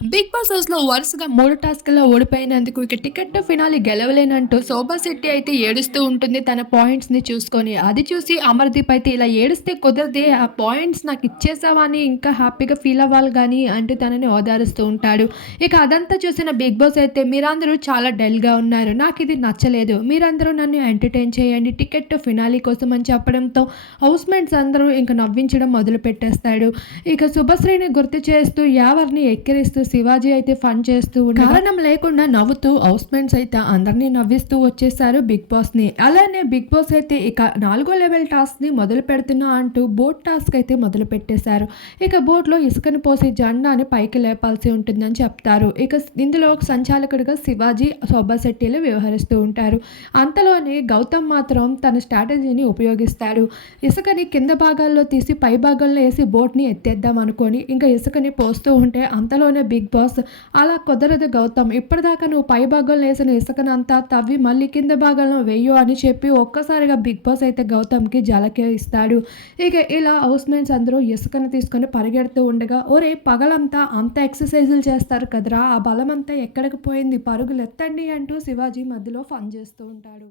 Big boss హౌస్‌లో వరుసగా 3 టాస్క్‌ల్లో ఓడిపోయినందుకు ఇక ticket to finale గెలవలేనంటూ Shobha Shetty అయితే ఏడుస్తూ ఉంటుంది తన పాయింట్స్‌ని చూసుకొని. అది చూసి అమర్‌దీప్ అయితే ఇలా ఏడిస్తే కుదరదే ఆ పాయింట్స్ నాకిచ్చేసావా అని ఇంకా హ్యాపీగా ఫీల్ అవ్వాలి గానీ అంటూ తనని ఓదారుస్తూ ఉంటాడు. ఇక అదంతా చూసిన బిగ్ బాస్ అయితే మీరందరూ చాలా డల్‌గా ఉన్నారు. నాకిది నచ్చలేదు. మీరందరూ నన్ను ఎంటర్‌టైన్ చేయండి టికెట్ టు ఫినాలే కోసం అని చెప్పడంతో హౌస్‌మేట్స్ అందరూ ఇంక నవ్వించడం మొదలుపెట్టేస్తాడు. ఇక శుభశ్రీని గుర్తు చేస్తూ యావర్ని ఎక్కిరిస్తూ శివాజీ అయితే ఫన్ చేస్తూ కారణం లేకుండా నవ్వుతూ హౌస్‌మేట్స్ అయితే అందరిని నవ్విస్తూ వచ్చేసారు బిగ్ బాస్‌ని. అలానే బిగ్ బాస్ అయితే ఇక 4 లెవెల్ టాస్క్‌ని మొదలు పెడుతున్నా అంటూ బోట్ టాస్క్ అయితే మొదలుపెట్టేశారు. ఇక బోట్‌లో ఇసుకను పోసి జెండాని పైకి లేపాల్సి ఉంటుందని చెప్తారు. ఇక ఇందులో ఒక సంచాలకుడిగా శివాజీ, శోభా శెట్టిలు వ్యవహరిస్తూ ఉంటారు. అంతలోనే గౌతమ్ మాత్రం తన స్ట్రాటజీని ఉపయోగిస్తాడు. ఇసుకని కింద భాగాల్లో తీసి పై భాగంలో ఏసి బోట్‌ని ఎత్తేద్దాం అనుకోని ఇంకా ఇసుకని పోస్తూ ఉంటే అంతలోనే బిగ్ బాస్ అలా కుదరదు గౌతమ్. ఇప్పటిదాకా నువ్వు పై భాగంలో ఏసిన ఇసుకనంతా తవ్వి మళ్ళీ కింద భాగంలో వెయ్యు అని చెప్పి ఒక్కసారిగా బిగ్ బాస్ అయితే గౌతమ్‌కి జలకే ఇస్తాడు. ఇక ఇలా హౌస్‌మేట్స్ అందరూ ఇసుకను తీసుకొని పరిగెడుతూ ఉండగా ఒరేయ్! పగలంతా అంత ఎక్సర్‌సైజులు చేస్తారు కదరా! ఆ బలమంతా ఎక్కడికి పోయింది? పరుగులెత్తండి అంటూ శివాజీ మధ్యలో ఫన్ చేస్తూ ఉంటాడు.